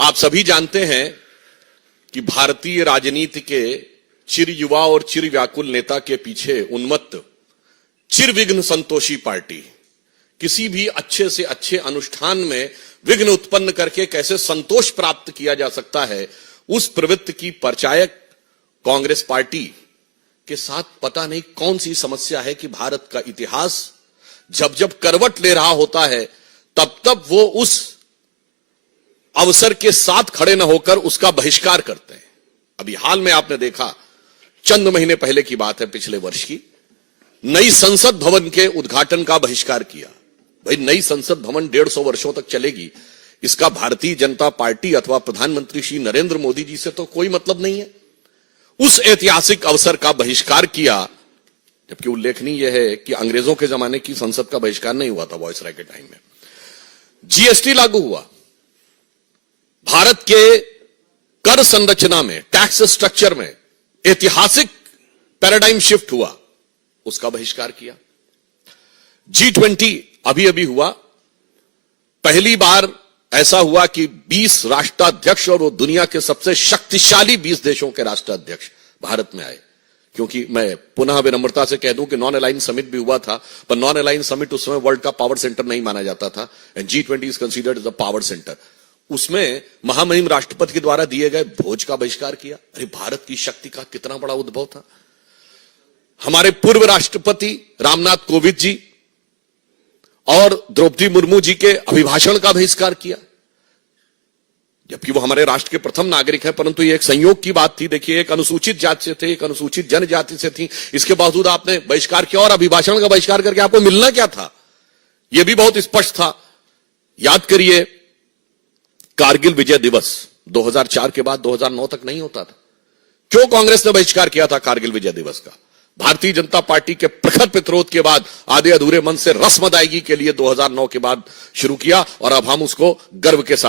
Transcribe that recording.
आप सभी जानते हैं कि भारतीय राजनीति के चिर युवा और चिर व्याकुल नेता के पीछे उन्मत्त चिरविघ्न संतोषी पार्टी किसी भी अच्छे से अच्छे अनुष्ठान में विघ्न उत्पन्न करके कैसे संतोष प्राप्त किया जा सकता है, उस प्रवृत्ति की परिचायक कांग्रेस पार्टी के साथ पता नहीं कौन सी समस्या है कि भारत का इतिहास जब जब करवट ले रहा होता है तब तब वो उस अवसर के साथ खड़े न होकर उसका बहिष्कार करते हैं। अभी हाल में आपने देखा, चंद महीने पहले की बात है, पिछले वर्ष की, नई संसद भवन के उद्घाटन का बहिष्कार किया। भाई, नई संसद भवन 150 वर्षों तक चलेगी, इसका भारतीय जनता पार्टी अथवा प्रधानमंत्री श्री नरेंद्र मोदी जी से तो कोई मतलब नहीं है। उस ऐतिहासिक अवसर का बहिष्कार किया, जबकि उल्लेखनीय यह है कि अंग्रेजों के जमाने की संसद का बहिष्कार नहीं हुआ था वायसराय के टाइम में। जीएसटी लागू हुआ, भारत के कर संरचना में, टैक्स स्ट्रक्चर में ऐतिहासिक पैराडाइम शिफ्ट हुआ, उसका बहिष्कार किया। G20 अभी अभी हुआ, पहली बार ऐसा हुआ कि 20 राष्ट्राध्यक्ष और वो दुनिया के सबसे शक्तिशाली 20 देशों के राष्ट्राध्यक्ष भारत में आए। क्योंकि मैं पुनः विनम्रता से कह दूं कि नॉन अलाइन समिट भी हुआ था, पर नॉन अलाइन समिट उस समय वर्ल्ड का पावर सेंटर नहीं माना जाता था, and G20 is considered as a power centre. उसमें महामहिम राष्ट्रपति के द्वारा दिए गए भोज का बहिष्कार किया। अरे, भारत की शक्ति का कितना बड़ा उद्भव था। हमारे पूर्व राष्ट्रपति रामनाथ कोविंद जी और द्रौपदी मुर्मू जी के अभिभाषण का बहिष्कार किया, जबकि वो हमारे राष्ट्र के प्रथम नागरिक हैं, परंतु ये एक संयोग की बात थी। देखिए, एक अनुसूचित जाति से थे, एक अनुसूचित जनजाति से थी, इसके बावजूद आपने बहिष्कार किया, और अभिभाषण का बहिष्कार करके आपको मिलना क्या था, यह भी बहुत स्पष्ट था। याद करिए, कारगिल विजय दिवस 2004 के बाद 2009 तक नहीं होता था। क्यों कांग्रेस ने बहिष्कार किया था कारगिल विजय दिवस का? भारतीय जनता पार्टी के प्रखर प्रतिरोध के बाद आधे अधूरे मन से रस्म अदायगी के लिए 2009 के बाद शुरू किया, और अब हम उसको गर्व के साथ